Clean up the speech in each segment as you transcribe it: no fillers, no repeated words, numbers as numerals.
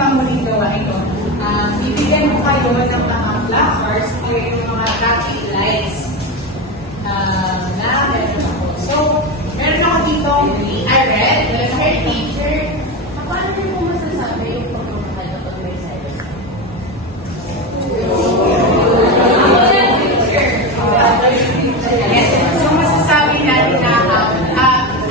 panghuling gawain ko. Bibigyan ko kayo ng mga placards o yung mga traffic lights na meron ako. So, meron ako dito red, welfare teacher. Paano rin po masasabi yung pagmamahal kapag may selos? Yes. So, masasabi natin na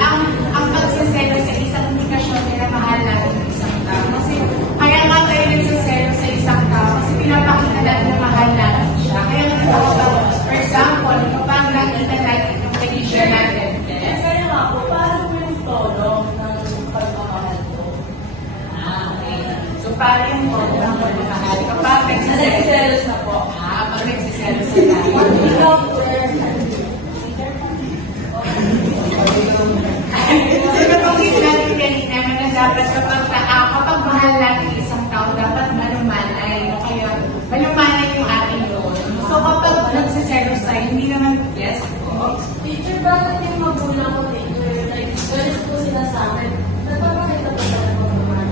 ang pagsaselo sa isang indikasyon na mahal natin ng isang tao. Kasi kaya nga tayo nagsaselo sa isang tao kasi pinapakita natin na mahal natin siya. Kaya nga for example, kapag nakita natin yung condition natin, Kaya nga po, paano po yung tono ng pagmamahal ko? okay. So, paano yung tono ng pagmamahal? Kapag nagsaselo, Nagsiselos na po. pag nagsaselo sa tayo. So, nabanggit natin kanina na dapat kapag mahal natin isang tao, dapat malumanay. O kaya, malumanay yung ating loan. So, kapag nagsiselos tayo, hindi naman, yes, po. Teacher, bakit yung magulang ko, teacher? Like, ganito po sila sa akin. Nagpapakita po sa pagmamahal.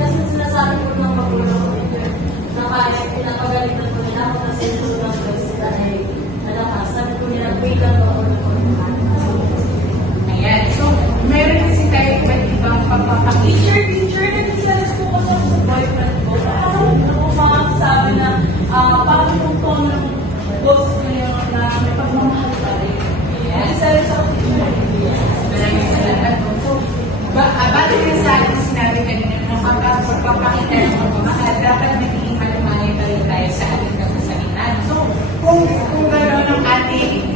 Kasi sinasabi po ng magulang ko, teacher, na kaya pinapagalitan po nila ako kasi yung lang sila ay malakas. Sabi po nila, wait lang ako ng pagmamahal. Ayan. So, meron kasi tayo iba't ibang pagpapakita. Teacher, nagsisalas po kasi ako sa boyfriend ko. Ano po makakasabi na parang yung tono ng boses niya na may pagmamahal pa rin. Nagsisalas ako, teacher. Maraming salamat po. So, bali na sa ating sinabi kanina na kapag pagpapakita ng pagmamahal, dapat magiging malumanay pa rin tayo sa ating kapasakitan. So, kung gano'n ang ating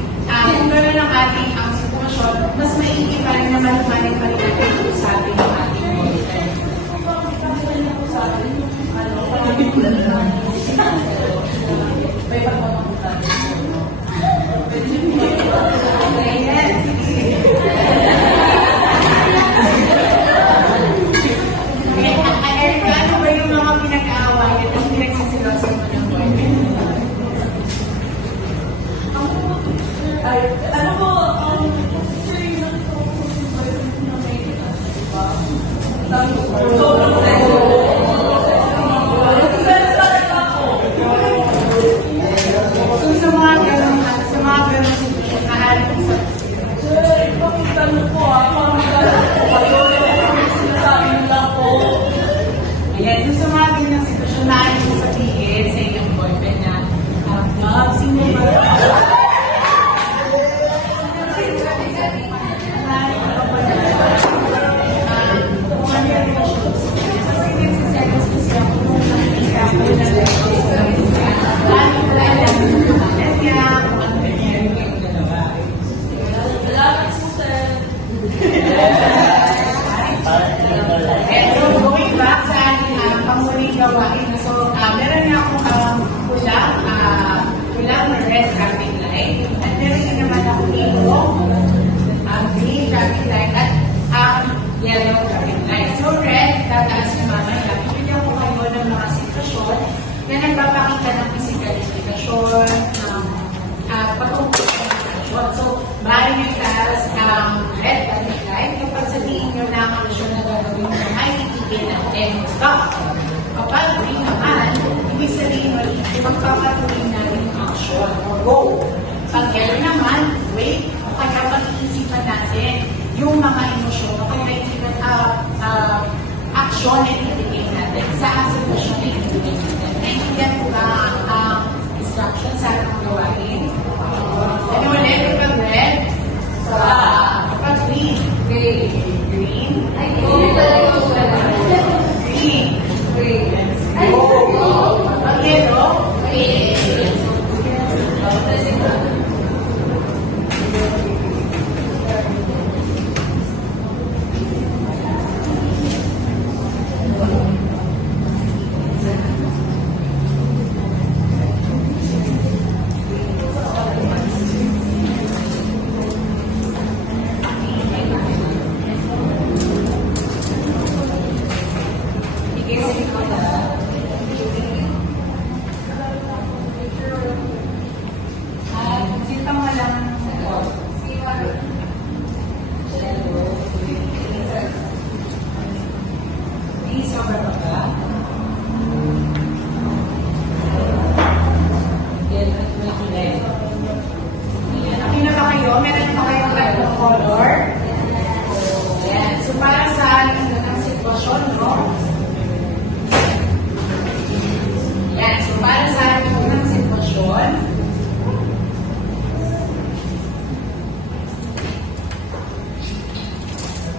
ang sitwasyon, mas maigi pa rin na malumanay pa rin natin kung sabi ng ating boyfriend. Ayan, sige. Erica, ano ba yung mga pinag-aawayan at pinagsisilosan mo ng boyfriend? Ano po, teacher, yung boyfriend na may diba? Sobrang seso. Nagsisalas talaga ako. So, sa mga ganong sitwasyon, maaari kong sabihin. Sir, ipakita niyo po parang sinasabi niyo lang po. Ayan, so sa mga ganyang sitwasyon, maaari kong sabihin sa inyong boyfriend na, Bob, sino ba? Salamat po, sir. And so, going back sa ating panghuling gawain, so, meron na akong pulang red traffic light, at meron na naman ako dito, green traffic light, at yellow traffic light. So, red, tataas yung mamaya. Bibigyan ko kayo ng mga sitwasyon na nagpapakita ng physical indikasyon, ng patungkol sa indikasyon. So, bali nyo itaas ang red traffic light, kapag sabihin nyo na ang aksyon na gagawin nyo ay itigil natin. Stop! Kapag green naman, ibig sabihin nyo, magpapatuloy natin yung aksyon or go. Pag yellow naman, wait, o kaya pag-iisipan natin yung mga emosyon, o kaya aksyon na itigil natin sa sitwasyon na itigil natin. Naintindihan po ba ang instruction sa ating gawain? Ano ulit? Kapag red, kapag green, green, green, kapag yellow, So, para sa ganang sitwasyon, no? Yan. So, para sa ganang sitwasyon,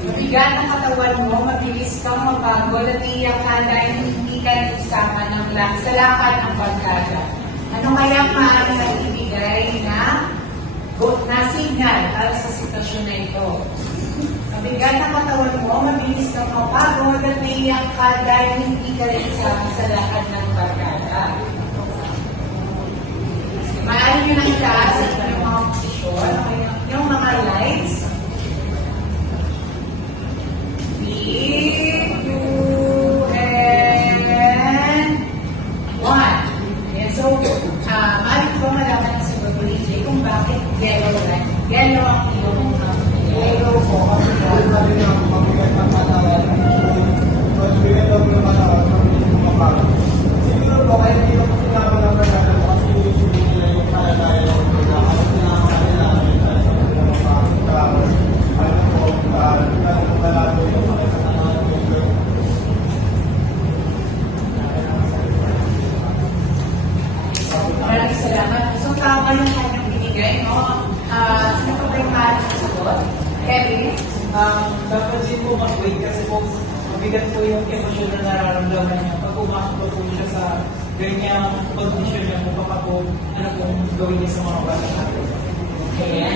mabigat ang katawan mo, mabilis kang mapagod at iiyak ka dahil hindi ka naisapan sa lakad ng barkada. Ano kaya maaari na ibigay na signal para sa sitwasyon na ito? Mabigat ang katawan mo, mabilis kang mapagod at naiiyak ka dahil hindi ka naisapan sa lakad ng barkada. Maaari nyo nang itaas sa inyong mga posisyon, yung mga lights. 3, 2, and 1. Ayan, so, maaari ko malaman sa Babulige kung bakit yellow light. Yellow ang iyong yellow po. Siguro po, kaya hindi ako sinama kasi hindi yung kaya Maraming salamat. So, tama yung kanyang binigay, no? Sino pa ba yung maaaring sagot? Kevin? Dapat din po mag-wait kasi po mabigat po yung emosyon na nararamdaman niya. Pag umakot po siya sa ganyang pag-mission niya po baka po ano pong gawin niya sa mga bata natin. Ayan.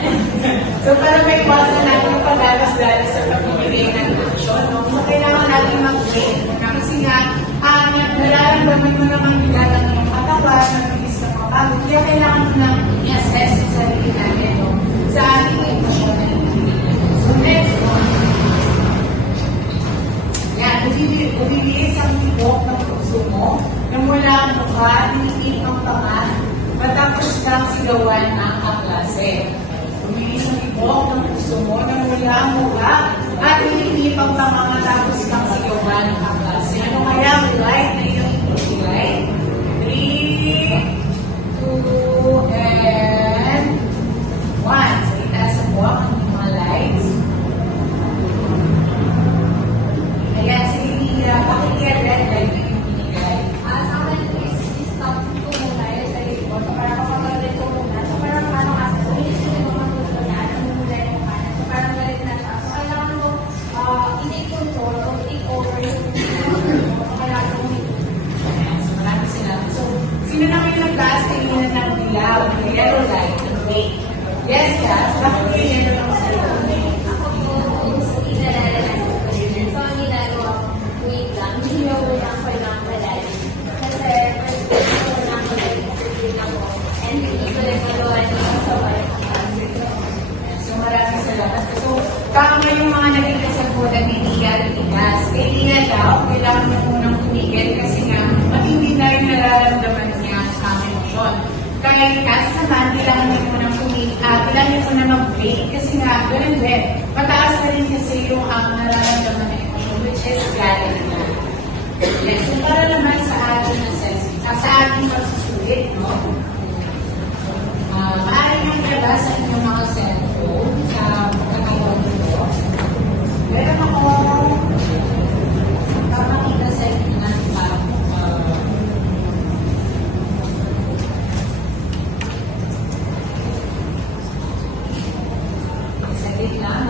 So, para may iwasan natin yung padalas-dalas sa pagpipili ng action, no? So, kailangan natin mag-wait. Kasi nga, nararamdaman mo naman bigat ang iyong katawan, mabilis na mapagod. Kaya kailangan mo na i-assess yung sarili natin, no? Sa ating emosyon na pinipili. So, next one. Yan, bumibilis ang tibok ng puso mo na mula ang mukha, tinitig ang panga, matapos kang sigawan ang kaklase. Bumibilis ang tibok ng puso mo na mula ang mukha at tinitig ang panga, matapos kang sigawan ang kaklase. Ano kaya ang light na iyong ibigay? 3, 2, and 1. So, itaas ang buwak ang mga lights. Ayan, sige, bakit kaya red light na yung binigay? Sa akin is stop ko muna yung sarili ko. So, parang kapag ko muna. So, parang ano kasi, so, inisip ko mga gusto niya, namumula yung kanan. So, parang galit na siya. So, kailangan ko i-take control o i-take over yung so, kailangan ko Ayan, so maraming salamat. So, sino naman yung nagtaas kanina ng dilaw, ng yellow light, ng wait? Yes, yes. Bakit kayo yellow lang sa iyo? ako po is inalalaman ko. So, ang ginagawa ko, wait lang. Hindi ako lang for example life. Kasi, first ko lang ako like ako. And hindi ko rin magawa dito sa work. So, maraming salamat. So, tama yung mga naging kasagutan ni Tia at Tigas. Kay Tia daw, kailangan niya munang tumigil kasi nga, matindi na yung nararamdaman niya sa emosyon. Kaya Tigas naman, kailangan niya munang tumigil, kailangan niya munang mag-break kasi nga, ganun din. Mataas na rin kasi yung nararamdaman ng emosyon, which is galing na. Yes, so para naman sa ating assessment, sa ating pagsusulit, no? Maaaring yung labas sa inyong mga cellphone sa pagkakaroon nito. Meron ako papakita sa inyo na saglit lang.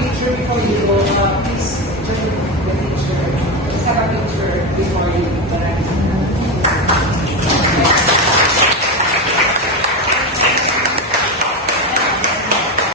picture before you